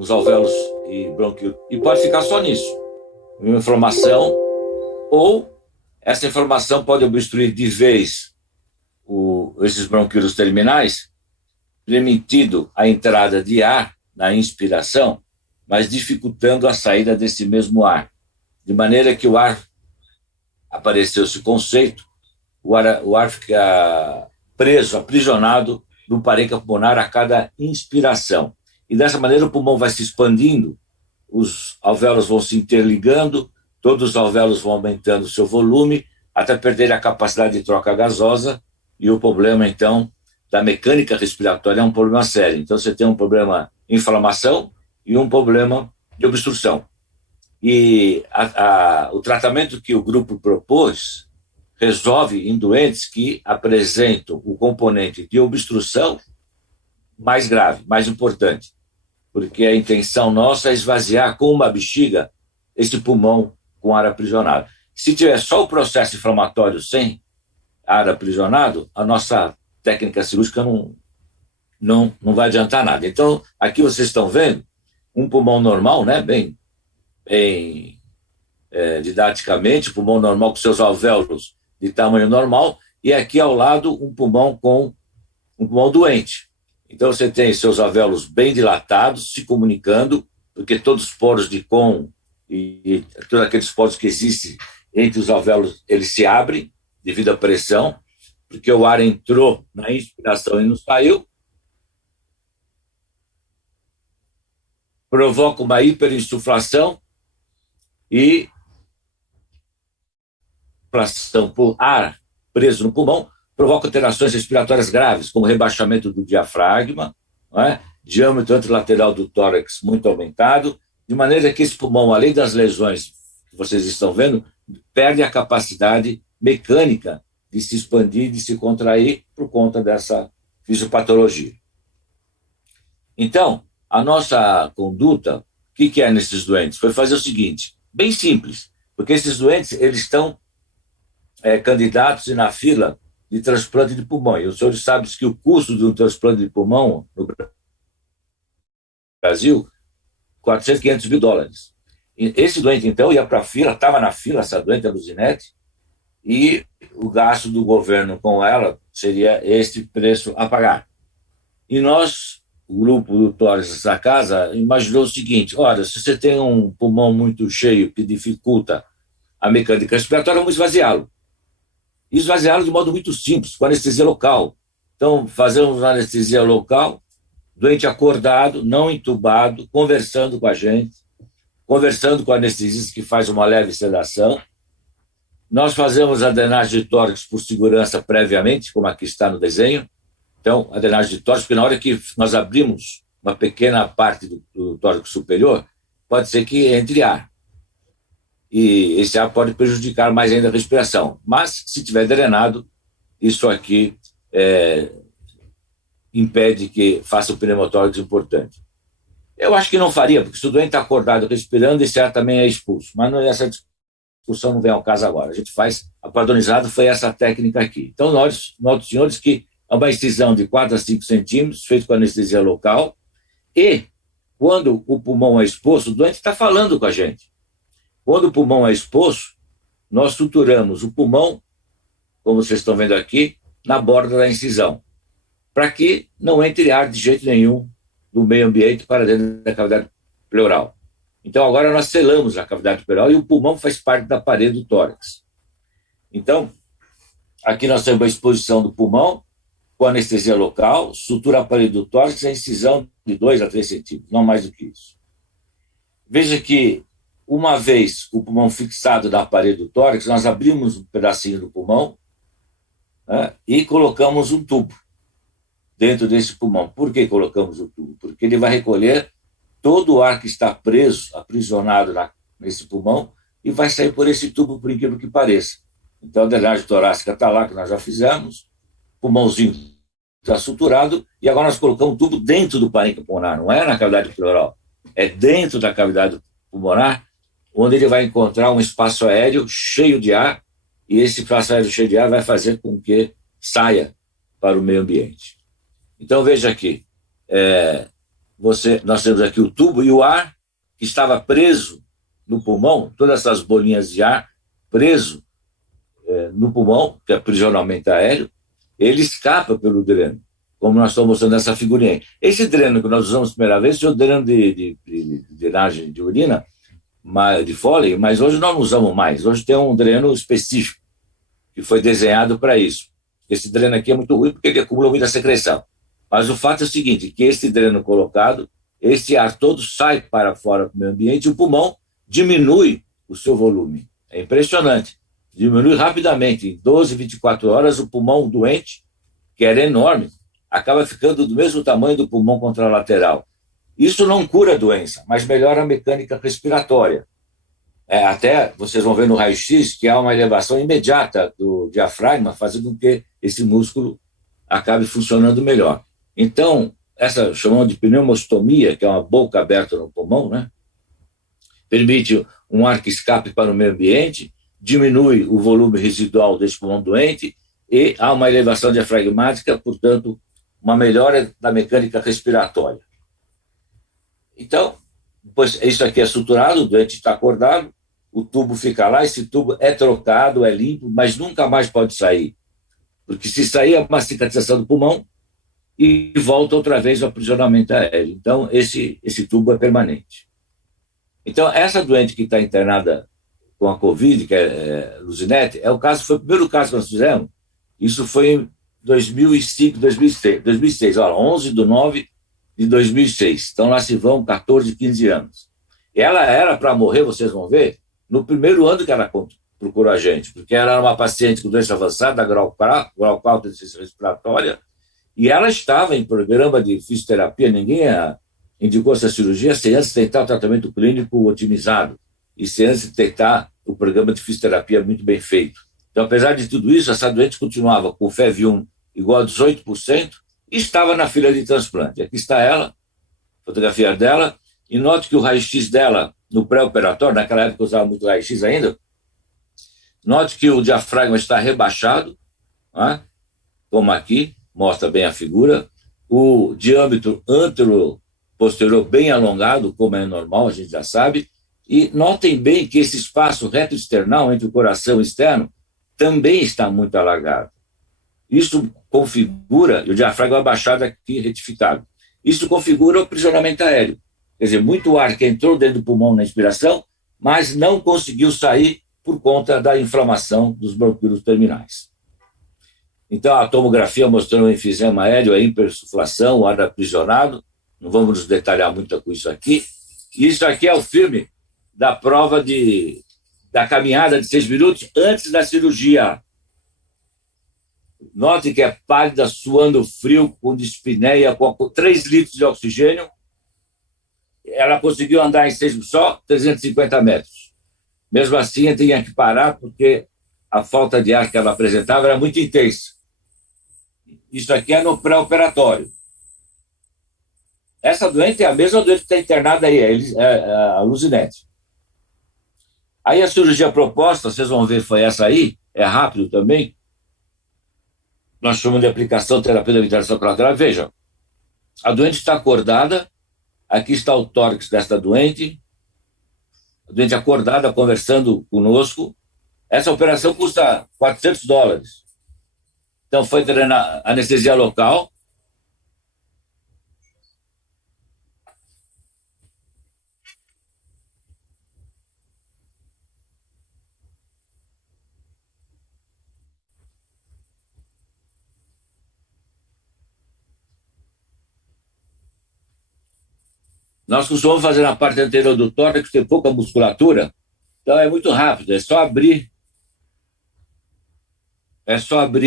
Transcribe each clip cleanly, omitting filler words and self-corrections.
os alvéolos e brônquio, e pode ficar só nisso, uma inflamação, ou essa inflamação pode obstruir de vez esses bronquíolos terminais, permitindo a entrada de ar na inspiração, mas dificultando a saída desse mesmo ar. De maneira que o ar, apareceu esse conceito, o ar fica preso, aprisionado no parênquima pulmonar a cada inspiração. E dessa maneira o pulmão vai se expandindo, os alvéolos vão se interligando, todos os alvéolos vão aumentando o seu volume, até perder a capacidade de troca gasosa, e o problema, então, da mecânica respiratória é um problema sério. Então, você tem um problema de inflamação e um problema de obstrução. E o tratamento que o grupo propôs resolve em doentes que apresentam o componente de obstrução mais grave, mais importante, porque a intenção nossa é esvaziar com uma bexiga esse pulmão com ar aprisionado. Se tiver só o processo inflamatório sem ar aprisionado, a nossa técnica cirúrgica não vai adiantar nada. Então, aqui vocês estão vendo um pulmão normal, né, bem didaticamente, pulmão normal com seus alvéolos de tamanho normal, e aqui ao lado um pulmão com um pulmão doente. Então você tem seus alvéolos bem dilatados, se comunicando, porque todos os poros de Kohn e todos aqueles poros que existem entre os alvéolos, eles se abrem devido à pressão, porque o ar entrou na inspiração e não saiu, provoca uma hiperinsuflação e inflação por ar preso no pulmão provoca alterações respiratórias graves, como rebaixamento do diafragma, diâmetro anterolateral do tórax muito aumentado, de maneira que esse pulmão, além das lesões que vocês estão vendo, perde a capacidade mecânica de se expandir, de se contrair por conta dessa fisiopatologia. Então, a nossa conduta, o que é nesses doentes? Foi fazer o seguinte, bem simples, porque esses doentes eles estão candidatos e na fila de transplante de pulmão. E os senhores sabem que o custo de um transplante de pulmão no Brasil, 400, 500 mil dólares. E esse doente, então, ia para a fila, estava na fila, essa doente, a Luzinete, e o gasto do governo com ela seria este preço a pagar. E nós, o grupo do Tórax da casa, imaginou o seguinte, olha, se você tem um pulmão muito cheio que dificulta a mecânica respiratória, vamos esvaziá-lo. E esvaziá-lo de modo muito simples, com anestesia local. Então, fazemos anestesia local, doente acordado, não entubado, conversando com a gente, conversando com o anestesista que faz uma leve sedação. Nós fazemos a drenagem de tórax por segurança previamente, como aqui está no desenho. Então, a drenagem de tórax, porque na hora que nós abrimos uma pequena parte do tórax superior, pode ser que entre ar. E esse ar pode prejudicar mais ainda a respiração. Mas, se tiver drenado, isso aqui impede que faça o pneumotórax importante. Eu acho que não faria, porque se o doente está acordado respirando, esse ar também é expulso. Mas essa discussão não vem ao caso agora. A gente faz, a padronizado foi essa técnica aqui. Então, nós, senhores, que é uma incisão de 4 a 5 centímetros, feito com anestesia local, e quando o pulmão é exposto, o doente está falando com a gente. Quando o pulmão é exposto, nós suturamos o pulmão, como vocês estão vendo aqui, na borda da incisão, para que não entre ar de jeito nenhum do meio ambiente para dentro da cavidade pleural. Então, agora nós selamos a cavidade pleural e o pulmão faz parte da parede do tórax. Então, aqui nós temos a exposição do pulmão com anestesia local, sutura a parede do tórax e a incisão de 2 a 3 centímetros, não mais do que isso. Veja que, uma vez o pulmão fixado na parede do tórax, nós abrimos um pedacinho do pulmão e colocamos um tubo dentro desse pulmão. Por que colocamos o tubo? Porque ele vai recolher todo o ar que está preso, aprisionado nesse pulmão, e vai sair por esse tubo, por incrível que pareça. Então, a drenagem torácica está lá, que nós já fizemos, o pulmãozinho está suturado, e agora nós colocamos um tubo dentro do parênquima pulmonar, não é na cavidade pleural, é dentro da cavidade pulmonar, onde ele vai encontrar um espaço aéreo cheio de ar, e esse espaço aéreo cheio de ar vai fazer com que saia para o meio ambiente. Então, veja aqui, nós temos aqui o tubo e o ar que estava preso no pulmão, todas essas bolinhas de ar preso no pulmão, que é aprisionamento aéreo, ele escapa pelo dreno, como nós estamos mostrando nessa figurinha. Esse dreno que nós usamos a primeira vez foi o dreno de drenagem de urina, de Foley, mas hoje nós não usamos mais. Hoje tem um dreno específico que foi desenhado para isso. Esse dreno aqui é muito ruim porque ele acumula muita secreção. Mas o fato é o seguinte, que esse dreno colocado, esse ar todo sai para fora do meio ambiente e o pulmão diminui o seu volume. É impressionante. Diminui rapidamente. Em 12, 24 horas, o pulmão doente, que era enorme, acaba ficando do mesmo tamanho do pulmão contralateral. Isso não cura a doença, mas melhora a mecânica respiratória. Até vocês vão ver no raio-x que há uma elevação imediata do diafragma, fazendo com que esse músculo acabe funcionando melhor. Então, essa chamamos de pneumostomia, que é uma boca aberta no pulmão, né? Permite um ar que escape para o meio ambiente, diminui o volume residual desse pulmão doente e há uma elevação diafragmática, portanto, uma melhora da mecânica respiratória. Então, depois, isso aqui é suturado, o doente está acordado, o tubo fica lá, esse tubo é trocado, é limpo, mas nunca mais pode sair. Porque se sair é uma cicatrização do pulmão e volta outra vez ao aprisionamento aéreo. Então, esse tubo é permanente. Então, essa doente que está internada com a Covid, que é Luzinete, foi o primeiro caso que nós fizemos. Isso foi em 2005, 2006, olha, 11/9/2006. Então, lá se vão 14, 15 anos. E ela era para morrer, vocês vão ver, no primeiro ano que ela procurou a gente, porque ela era uma paciente com doença avançada, grau 4 de deficiência respiratória, e ela estava em programa de fisioterapia, ninguém indicou essa cirurgia sem antes tentar o tratamento clínico otimizado e sem antes tentar o programa de fisioterapia muito bem feito. Então, apesar de tudo isso, essa doente continuava com o FEV1 igual a 18% e estava na fila de transplante. Aqui está ela, fotografia dela, e note que o raio-x dela, no pré-operatório, naquela época eu usava muito raio-x ainda, note que o diafragma está rebaixado, né? Como aqui, mostra bem a figura, o diâmetro antero-posterior bem alongado, como é normal, a gente já sabe, e notem bem que esse espaço reto-external entre o coração e o externo também está muito alargado. Isso configura, e o diafragma abaixado aqui, retificado, isso configura o aprisionamento aéreo. Quer dizer, muito ar que entrou dentro do pulmão na inspiração, mas não conseguiu sair por conta da inflamação dos bronquíolos terminais. Então, a tomografia mostrando o enfisema aéreo, a hipersuflação, o ar aprisionado, não vamos nos detalhar muito com isso aqui. E isso aqui é o filme da prova da caminhada de 6 minutos antes da cirurgia. Note que é pálida, suando frio, com dispneia, com 3 litros de oxigênio. Ela conseguiu andar em só 350 metros. Mesmo assim, tinha que parar porque a falta de ar que ela apresentava era muito intensa. Isso aqui é no pré-operatório. Essa doente é a mesma doente que está internada aí, a Luzinete. Aí a cirurgia proposta, vocês vão ver, foi essa aí, é rápido também. Nós chamamos de aplicação terapia da ventilação colateral. Vejam, a doente está acordada, aqui está o tórax desta doente, a doente acordada conversando conosco. Essa operação custa $400. Então foi treinar anestesia local. Nós costumamos fazer na parte anterior do tórax, tem pouca musculatura, então é muito rápido, é só abrir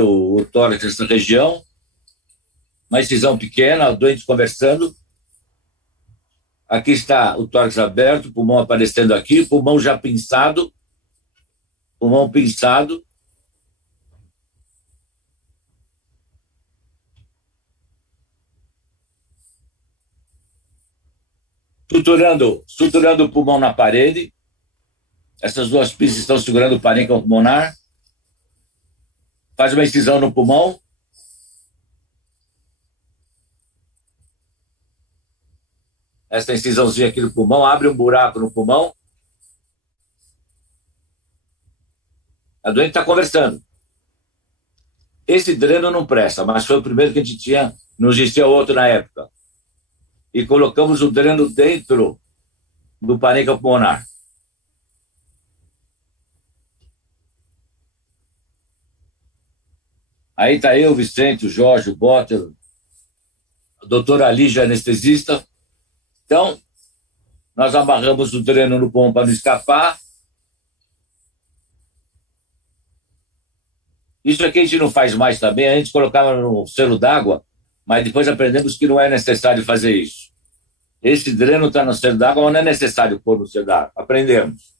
o tórax nessa região, uma incisão pequena, o doente conversando. Aqui está o tórax aberto, o pulmão aparecendo aqui, pulmão já pinçado, pulmão pinçado. Suturando o pulmão na parede. Essas duas pinças estão segurando o parênquima pulmonar. Faz uma incisão no pulmão. essa incisãozinha aqui no pulmão, abre um buraco no pulmão, a doente está conversando. Esse dreno não presta, mas foi o primeiro que a gente tinha, não existia outro na época. E colocamos o dreno dentro do parênquima pulmonar. Aí está eu, o Vicente, o Jorge, o Botter, a doutora Lígia, anestesista. Então, nós amarramos o dreno no pulmão para não escapar. Isso aqui a gente não faz mais também, a gente colocava no selo d'água, mas depois aprendemos que não é necessário fazer isso. Esse dreno está no selo d'água, mas não é necessário pôr no selo d'água. Aprendemos.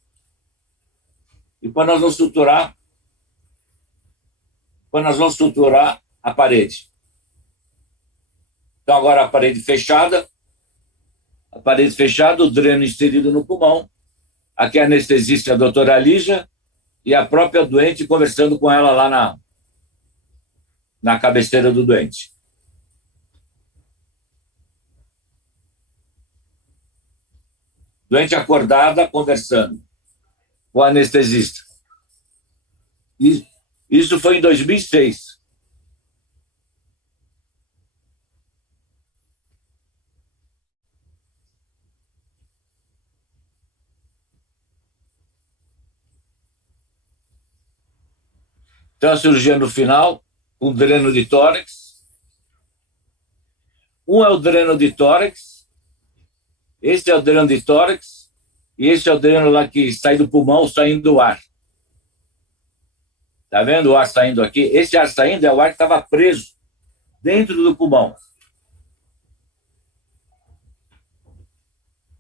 E quando nós vamos suturar a parede. Então, agora a parede fechada, o dreno inserido no pulmão, aqui a anestesista, a doutora Lígia, e a própria doente conversando com ela lá na cabeceira do doente. Doente acordada, conversando com a anestesista. Isso foi em 2006. Então, a cirurgia no final, com dreno de tórax. Um é o dreno de tórax, esse é o dreno de tórax, e esse é o dreno lá que sai do pulmão, saindo do ar. Está vendo o ar saindo aqui? Esse ar saindo é o ar que estava preso dentro do pulmão.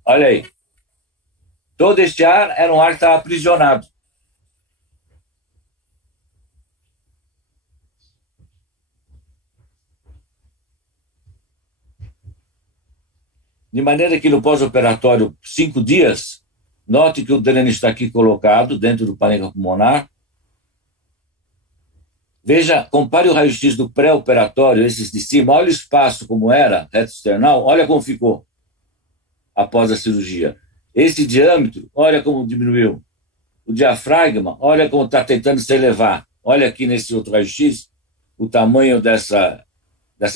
Olha aí. Todo este ar era um ar que estava aprisionado. De maneira que no pós-operatório, 5 dias, note que o dreno está aqui colocado dentro do parênquima pulmonar. Veja, compare o raio-x do pré-operatório, esses de cima, olha o espaço como era, reto external, olha como ficou após a cirurgia. Esse diâmetro, olha como diminuiu. O diafragma, olha como está tentando se elevar. Olha aqui nesse outro raio-x o tamanho dessa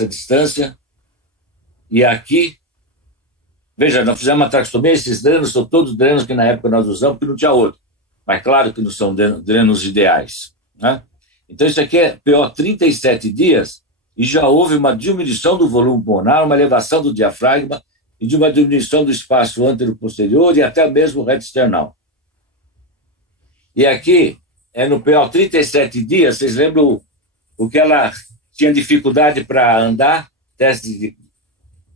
distância. E aqui, veja, nós fizemos uma traqueostomia, esses drenos são todos drenos que na época nós usamos, porque não tinha outro. Mas claro que não são drenos ideais, né? Então, isso aqui é PO 37 dias e já houve uma diminuição do volume pulmonar, uma elevação do diafragma e de uma diminuição do espaço antero-posterior e até mesmo reto external. E aqui, no PO 37 dias, vocês lembram o que ela tinha dificuldade para andar,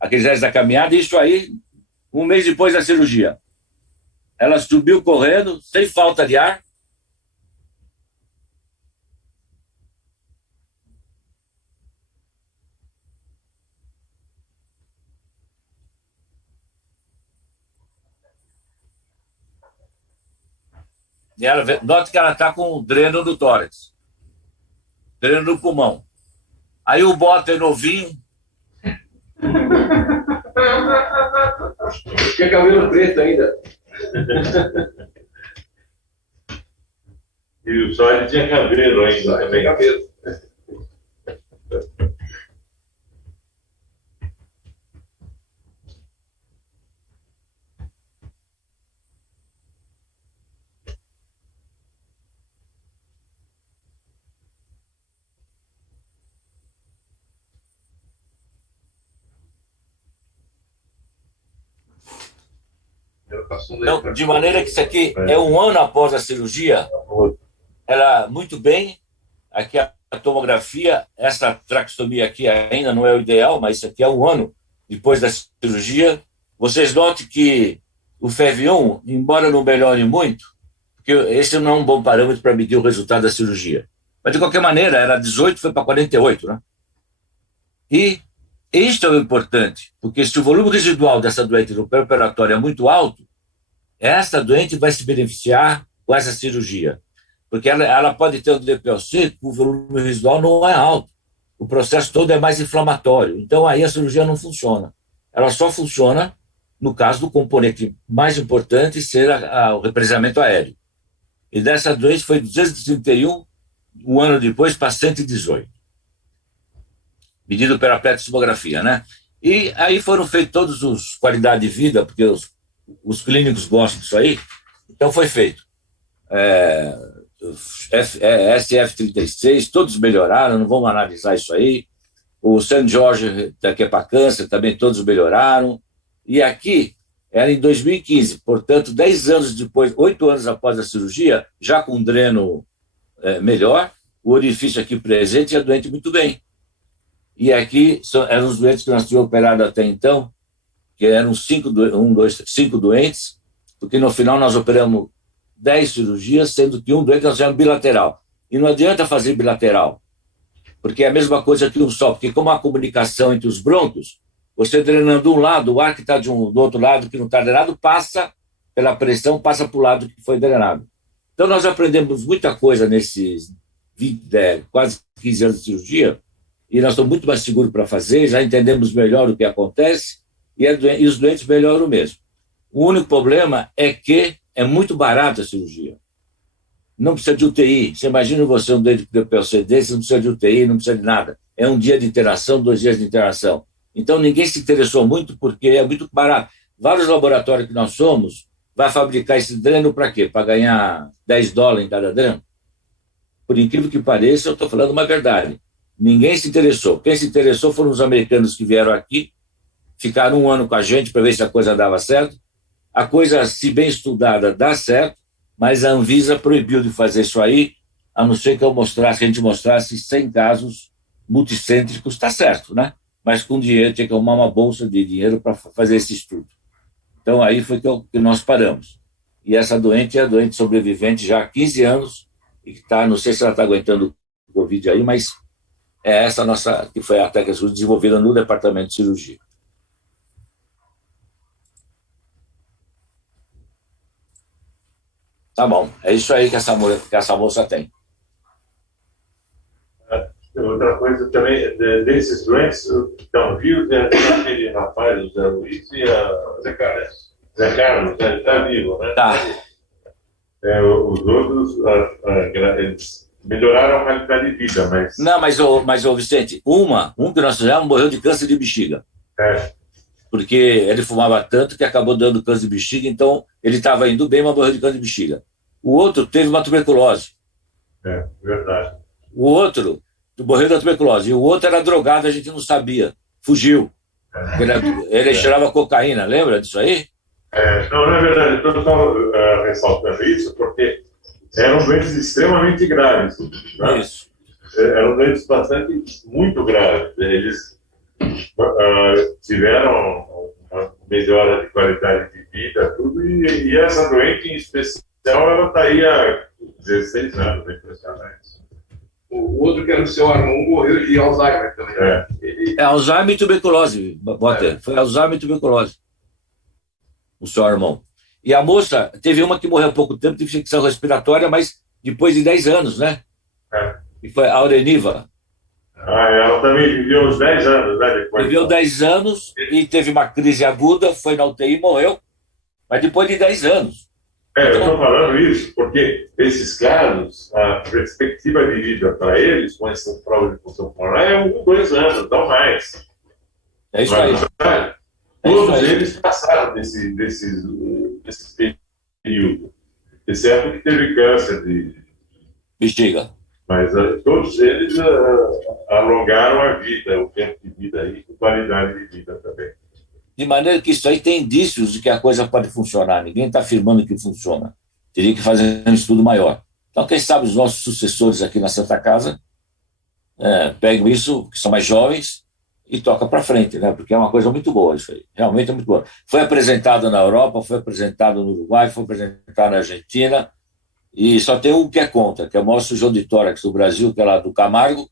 aqueles testes da caminhada, isso aí, um mês depois da cirurgia. Ela subiu correndo, sem falta de ar. E ela, note que ela está com o dreno do tórax, dreno do pulmão. Aí o Botter novinho. Tinha cabelo preto ainda. E o Sódio tinha cabelo ainda também. Cabelo. Então, de maneira que isso aqui é um ano após a cirurgia, ela muito bem, aqui a tomografia, essa traqueostomia aqui ainda não é o ideal, mas isso aqui é um ano depois da cirurgia. Vocês notem que o FEV1, embora não melhore muito, porque esse não é um bom parâmetro para medir o resultado da cirurgia. Mas, de qualquer maneira, era 18, foi para 48, né? E isto é o importante, porque se o volume residual dessa doente no pré-operatório é muito alto, essa doente vai se beneficiar com essa cirurgia, porque ela pode ter um DPLC, o volume residual não é alto, o processo todo é mais inflamatório, então aí a cirurgia não funciona. Ela só funciona no caso do componente mais importante ser o represamento aéreo. E dessa doença foi 231, um ano depois para 118, medido pela pletismografia, né? E aí foram feitos todos os qualidade de vida, porque os clínicos gostam disso aí, então foi feito. SF36, todos melhoraram, não vamos analisar isso aí. O St. George, que é para câncer, também todos melhoraram. E aqui, era em 2015, portanto, 10 anos depois, 8 anos após a cirurgia, já com um dreno melhor, o orifício aqui presente ia doente muito bem. E aqui eram os doentes que nós tínhamos operado até então, que eram 5 doentes, porque no final nós operamos 10 cirurgias, sendo que um doente nós fizemos bilateral. E não adianta fazer bilateral, porque é a mesma coisa que um só, porque como a comunicação entre os brônquios, você drenando um lado, o ar que está do outro lado, que não está drenado, passa pela pressão, passa para o lado que foi drenado. Então nós aprendemos muita coisa nesses quase 15 anos de cirurgia, e nós estamos muito mais seguros para fazer, já entendemos melhor o que acontece, e os doentes melhoram mesmo. O único problema é que é muito barata a cirurgia. Não precisa de UTI. Você imagina você um doente de PLCD, você não precisa de UTI, não precisa de nada. É um dia de internação, 2 dias de internação. Então ninguém se interessou muito porque é muito barato. Vários laboratórios que nós somos vai fabricar esse dreno para quê? Para ganhar $10 em cada dreno? Por incrível que pareça, eu estou falando uma verdade. Ninguém se interessou. Quem se interessou foram os americanos que vieram aqui, ficaram 1 ano com a gente para ver se a coisa dava certo. A coisa, se bem estudada, dá certo, mas a Anvisa proibiu de fazer isso aí, a não ser que a gente mostrasse 100 casos multicêntricos, está certo, né? Mas com dinheiro, tinha que arrumar uma bolsa de dinheiro para fazer esse estudo. Então aí foi que nós paramos. E essa doente é a doente sobrevivente já há 15 anos, e que está, não sei se ela está aguentando o Covid aí, mas é essa nossa, que foi a técnica desenvolvida no departamento de cirurgia. Tá bom, é isso aí que essa moça tem. Outra coisa também, desses doentes que estão vivos, tem aquele rapaz, o Zé Luiz e a Zé Carlos. Zé Carlos, ele está vivo, né? Tá. Os outros, eles melhoraram a qualidade de vida, mas... Não, mas Vicente, um que nós fizemos morreu de câncer de bexiga. Porque ele fumava tanto que acabou dando câncer de bexiga, então ele estava indo bem, mas morreu de câncer de bexiga. O outro teve uma tuberculose. Verdade. O outro morreu da tuberculose. E o outro era drogado, a gente não sabia. Fugiu. Ele cheirava cocaína, lembra disso aí? Não, não é verdade. Estou só ressaltando isso porque eram doentes extremamente graves. Né? Isso. Eram doentes muito graves. Eles tiveram uma melhora de qualidade de vida, tudo, e essa doente em especial, ela está aí há 16 anos, impressionante. O outro, que era o seu Armon, morreu de Alzheimer também. Alzheimer e tuberculose, Walter. Foi Alzheimer e tuberculose. O seu Armon. E a moça, teve uma que morreu há pouco tempo, teve infecção respiratória, mas depois de 10 anos, né? E foi a Aureniva. Ela também viveu uns 10 anos, né? Depois, viveu 10 anos e teve uma crise aguda, foi na UTI e morreu, mas depois de 10 anos. Eu estou falando isso porque esses casos, a perspectiva de vida para eles, com essa prova de função pulmonar, é 1, 2 anos, não mais. É isso aí. Todos eles passaram desse período, exceto que teve câncer de bexiga. Mas todos eles alongaram a vida, o tempo de vida aí, com qualidade de vida também. De maneira que isso aí tem indícios de que a coisa pode funcionar. Ninguém está afirmando que funciona. Teria que fazer um estudo maior. Então, quem sabe os nossos sucessores aqui na Santa Casa pegam isso, que são mais jovens, e tocam para frente, né? Porque é uma coisa muito boa isso aí. Realmente é muito boa. Foi apresentado na Europa, foi apresentado no Uruguai, foi apresentado na Argentina, e só tem um que é contra, que é o maior cirurgião de tórax do Brasil, que é lá do Camargo,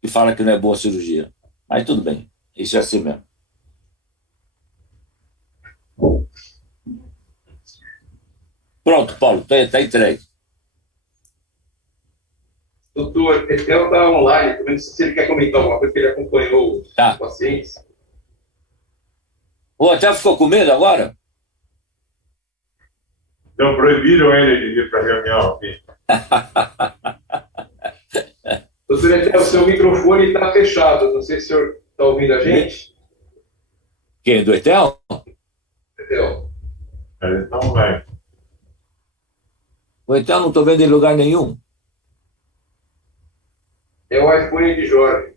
que fala que não é boa cirurgia. Mas tudo bem, isso é assim mesmo. Pronto, Paulo, está entregue. Doutor, ela está online, também não sei se ele quer comentar alguma coisa, que ele acompanhou os pacientes. O hotel ficou com medo agora? Então proibiram ele de vir para a reunião aqui. Doutor Etel, o seu microfone está fechado. Não sei se o senhor está ouvindo a gente. Quem? Do Etel? Etel. Ele não vai. O Etel não estou vendo em lugar nenhum. É o iPhone de Jorge.